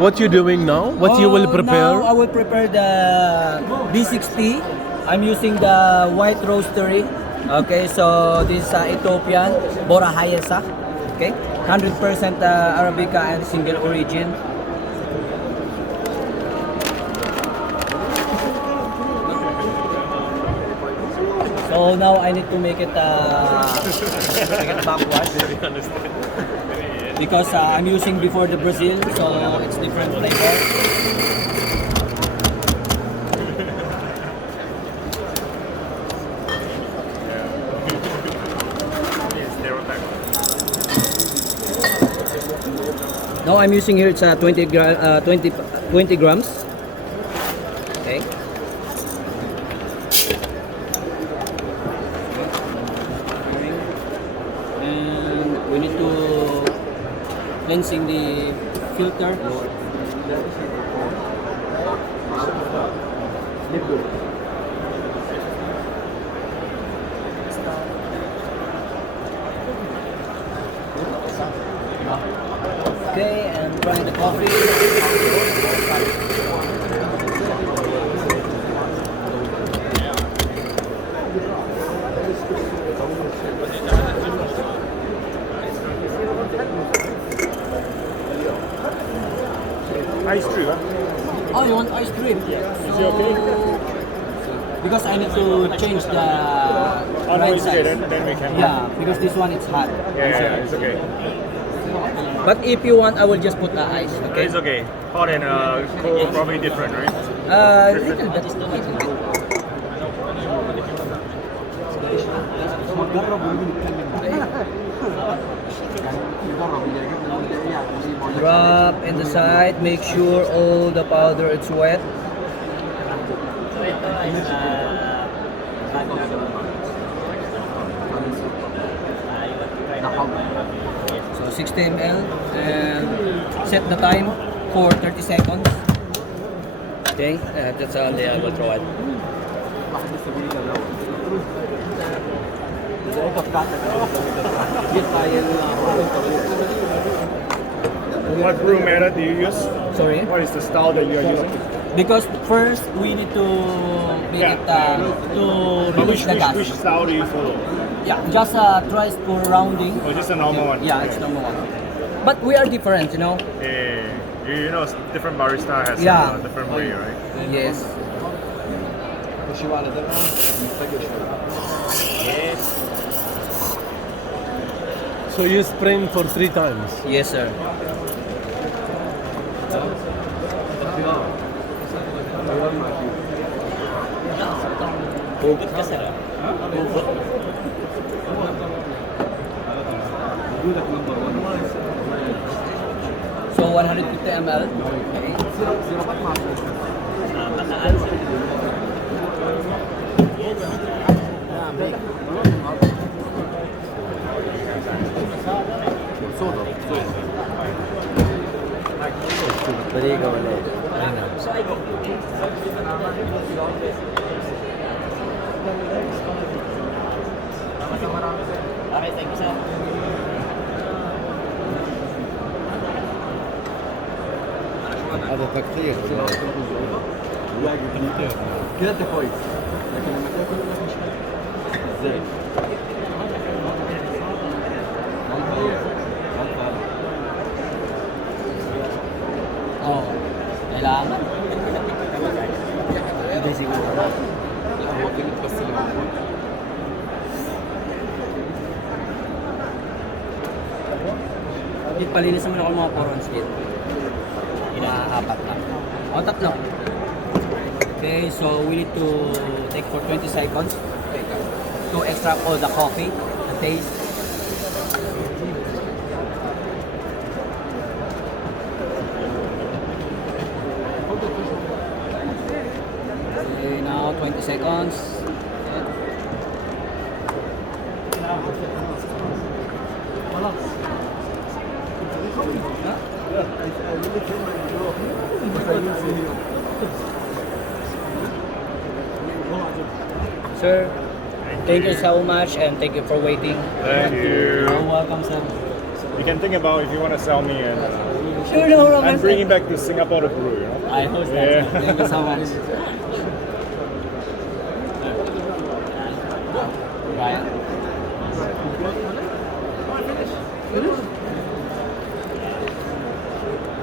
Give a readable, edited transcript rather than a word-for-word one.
What you doing now? What you will prepare? Now I will prepare the B60. I'm using the white roastery. Okay, so this is Ethiopian Bora Hayesa. Okay, 100% Arabica and single origin. So now I need to make it backwards because I'm using before the Brazil, so it's different flavor. Now I'm using here it's 20 grams. Okay. And we need to cleansing the filter. Okay, and try the coffee. Ice cream, huh? Oh, you want ice cream? Yeah. Is it okay? Because I need to change the Oh, no, right it's okay, size. then we can. Yeah, because this one it's hot. Yeah, it's okay. But if you want, I will just put the ice. Okay. It's okay. Hot and cold probably different, right? Little bit. Drop in the side. Make sure all the powder is wet. So 60 ml and set the time for 30 seconds. Okay, that's all I will throw it. What brew method do you use? Sorry? What is the style that you are using? Because first we need to make it to release the gas. Which style do you follow? Yeah, just tries for rounding. Oh, just a normal one? Yeah, it's normal one. But we are different, you know. Yeah. You know, different barista has Yeah. a different way, right? Yes. So you sprint for 3 times. Yes, sir. Hugot ka, sir. Hugot. So 150 ml. Okay. Baligaw ulit. Okay, thank you, sir. هذا تكتير كده انت كويس لكن لما تاكل مش ازاي Oh, kailangan. Hindi siguro. لا هو كلمة بس اللي موجود Palinis naman ako mga porons dito. Ina-apat na. O, tatlo. Okay, so we need to take for 20 seconds to extract all the coffee, the taste. Okay, now 20 seconds. Sir, thank you so much and thank you for waiting. Thank you. You're welcome, sir. You can think about if you want to sell me and Sure, no problem. I'm bringing back to Singapore to brew, you know? I host that. Yeah. Thank you so much. Bye.